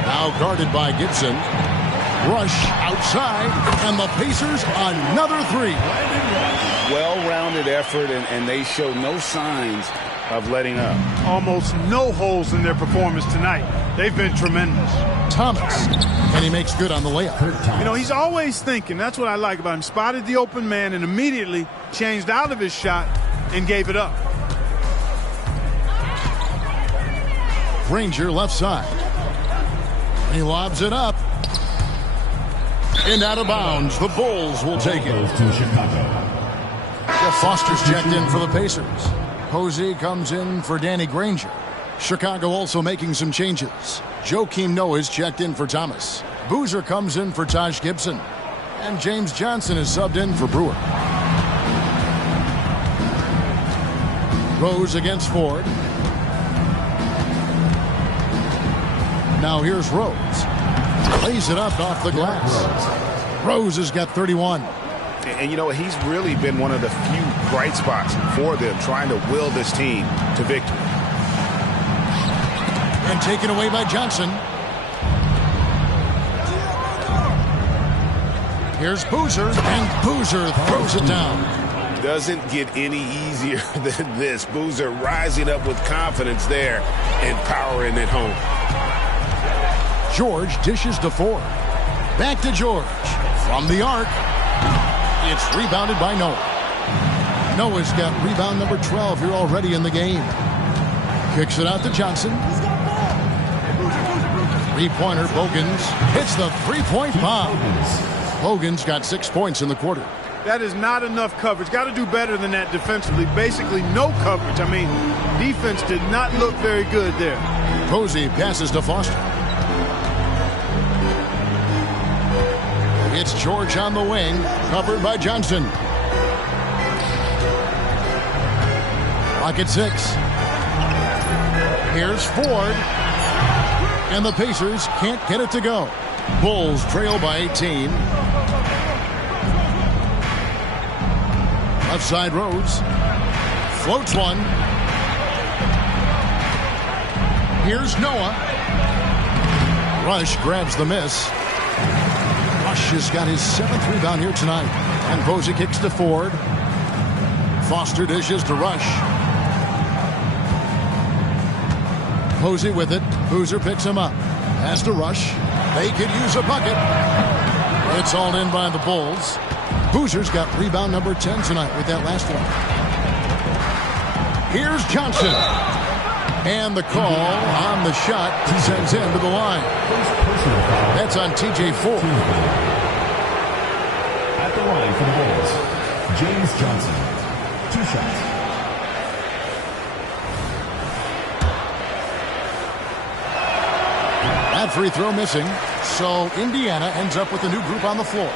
Now guarded by Gibson. Rush outside, and the Pacers another three. Well-rounded effort, and they show no signs of letting up. Almost no holes in their performance tonight. They've been tremendous. Thomas, and he makes good on the layup. You know, he's always thinking. That's what I like about him. Spotted the open man and immediately changed out of his shot and gave it up. Ranger left side. He lobs it up. And out of bounds. The Bulls will take it. Foster's checked in for the Pacers. Posey comes in for Danny Granger. Chicago also making some changes. Joakim Noah's checked in for Thomas. Boozer comes in for Taj Gibson. And James Johnson is subbed in for Brewer. Rose against Ford. Now here's Rose. Lays it up off the glass. Rose has got 31. And you know, he's really been one of the few bright spots for them, trying to will this team to victory. And taken away by Johnson. Here's Boozer, and Boozer throws it down. Doesn't get any easier than this. Boozer rising up with confidence there and powering it home. George dishes to Ford. Back to George. From the arc. It's rebounded by Noah. Noah's got rebound number 12 here already in the game. Kicks it out to Johnson. Three-pointer, Bogans hits the three-point bomb. Bogans got 6 points in the quarter. That is not enough coverage. Got to do better than that defensively. Basically no coverage. I mean, defense did not look very good there. Posey passes to Foster. It's George on the wing, covered by Johnson. Clock at 6. Here's Ford. And the Pacers can't get it to go. Bulls trail by 18. Left side Rose. Floats one. Here's Noah. Rush grabs the miss. Rush has got his 7th rebound here tonight. And Posey kicks to Ford. Foster dishes to Rush. Posey with it. Boozer picks him up. Has to Rush. They could use a bucket. It's all in by the Bulls. Boozer's got rebound number 10 tonight with that last one. Here's Johnson. And the call on the shot sends him to the line. That's on TJ Ford. At the line for the Bulls, James Johnson. 2 shots. That free throw missing. So Indiana ends up with a new group on the floor.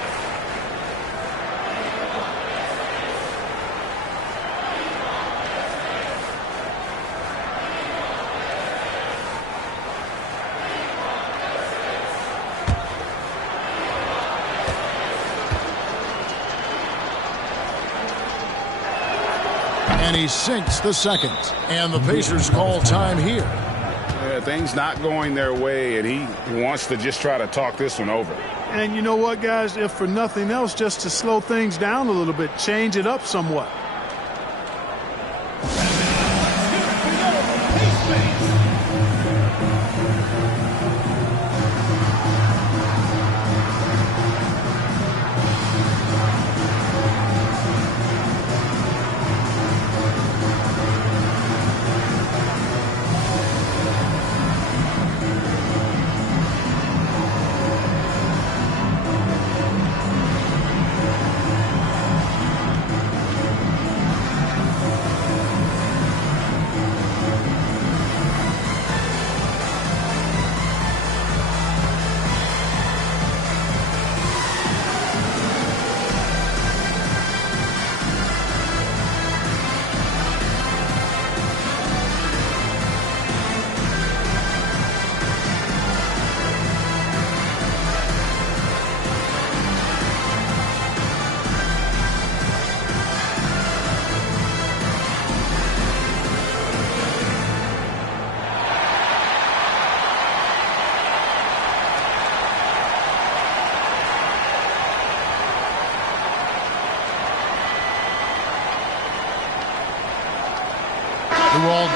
And he sinks the second. And the Pacers call time here. Yeah, things not going their way, and he wants to just try to talk this one over. And you know what, guys? If for nothing else, just to slow things down a little bit, change it up somewhat.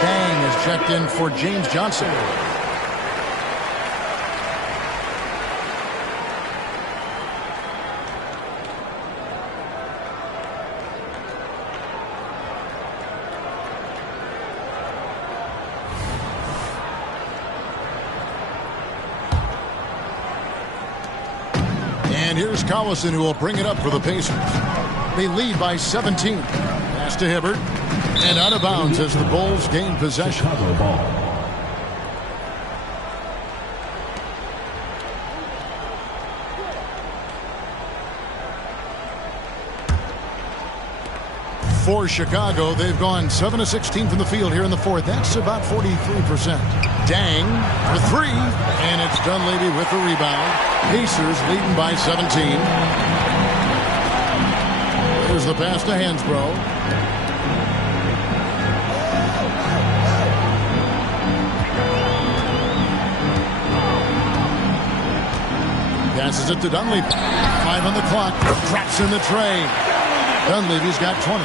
Dang is checked in for James Johnson. And here's Collison, who will bring it up for the Pacers. They lead by 17. Pass to Hibbert. And out of bounds as the Bulls gain possession. Chicago ball. For Chicago, they've gone 7 of 16 from the field here in the fourth. That's about 43%. Dang for three. And it's Dunleavy with the rebound. Pacers leading by 17. There's the pass to Hansbrough. Passes it to Dunleavy. 5 on the clock. Drops in the tray. Dunleavy's got 20.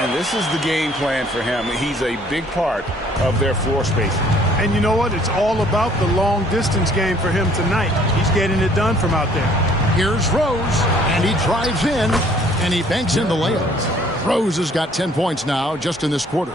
And this is the game plan for him. He's a big part of their floor spacing. And you know what? It's all about the long distance game for him tonight. He's getting it done from out there. Here's Rose. And he drives in. And he banks in the layup. Rose has got 10 points now just in this quarter.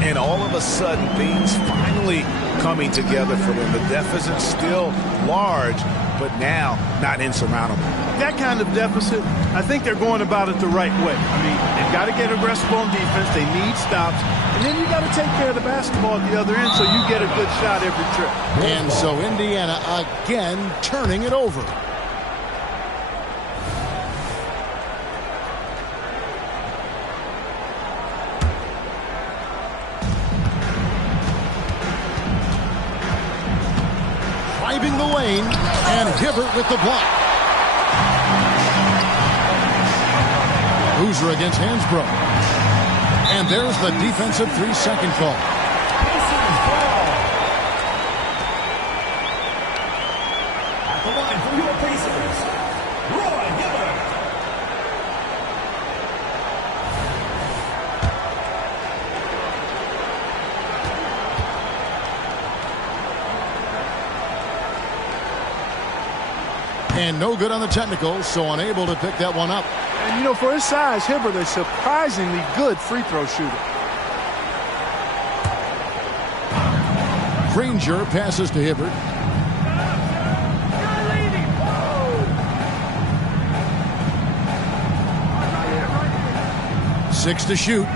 And all of a sudden, things finally coming together for them. The deficit's still large, but now not insurmountable. That kind of deficit, I think they're going about it the right way. I mean, they've got to get aggressive on defense. They need stops. And then you got to take care of the basketball at the other end so you get a good shot every trip. And so Indiana again turning it over. Driving the lane, and Hibbert with the block. Boozer against Hansbrough. And there's the defensive 3-second call. At the line for your Pacers, Roy Hibbert. And no good on the technical, so unable to pick that one up. And, you know, for his size, Hibbert is a surprisingly good free throw shooter. Granger passes to Hibbert. Six to shoot.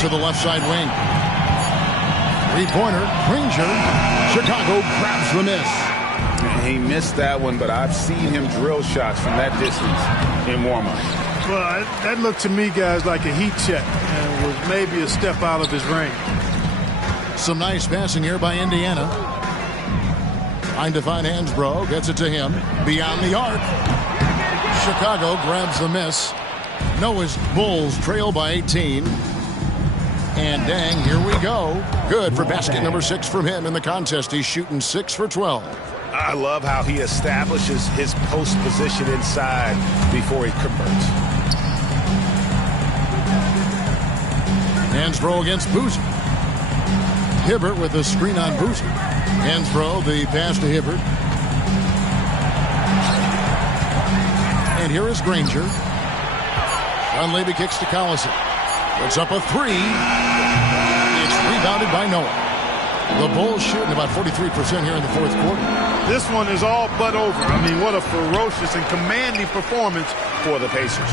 To the left side wing. Three-pointer, Granger. Chicago grabs the miss. He missed that one, but I've seen him drill shots from that distance in warm-up. Well, that looked to me, guys, like a heat check and was maybe a step out of his range. Some nice passing here by Indiana. Trying to find Hansbrough. Gets it to him. Beyond the arc. Chicago grabs the miss. Noah's Bulls trail by 18. And dang, here we go. Good for basket number 6 from him in the contest. He's shooting 6 for 12. I love how he establishes his post position inside before he converts. Hansbrough against Boozer. Hibbert with a screen on Boozer. Hansbrough, the pass to Hibbert. And here is Granger. Dunleavy kicks to Collison. Puts up a 3. It's rebounded by Noah. The Bulls shooting about 43% here in the fourth quarter. This one is all but over. I mean, what a ferocious and commanding performance For the Pacers.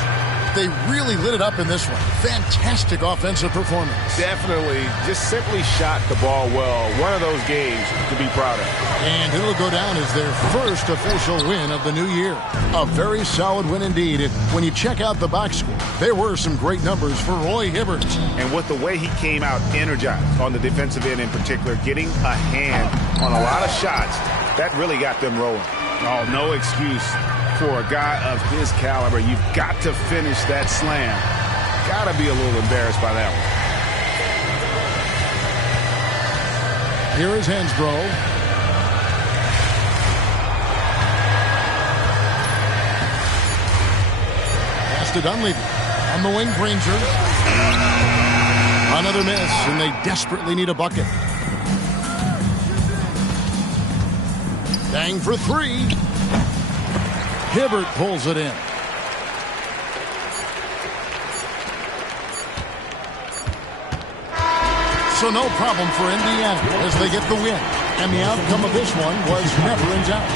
They really lit it up in this one. Fantastic offensive performance. Definitely just simply shot the ball well. One of those games to be proud of. And it'll go down as their first official win of the new year. A very solid win indeed. And when you check out the box score, there were some great numbers for Roy Hibbert. And with the way he came out energized on the defensive end in particular, getting a hand on a lot of shots, that really got them rolling. Oh, no excuse for a guy of his caliber. You've got to finish that slam. Got to be a little embarrassed by that one. Here is Hansbrough. Pass to Dunleavy. On the wing, Granger. Another miss, and they desperately need a bucket. Dang for 3. Hibbert pulls it in. So no problem for Indiana as they get the win. And the outcome of this one was never in doubt.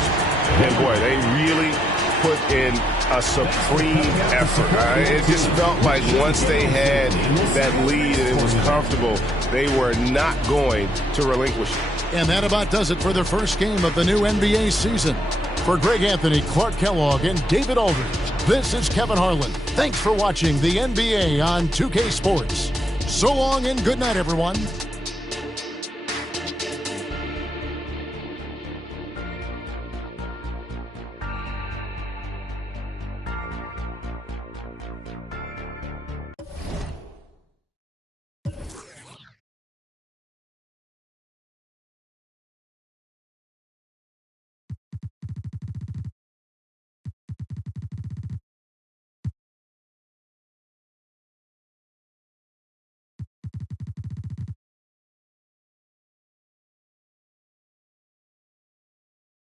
And boy, they really put in a supreme effort. It just felt like once they had that lead and it was comfortable, they were not going to relinquish it. And that about does it for the first game of the new NBA season. For Greg Anthony, Clark Kellogg, and David Aldridge, this is Kevin Harlan. Thanks for watching the NBA on 2K Sports. So long and good night, everyone.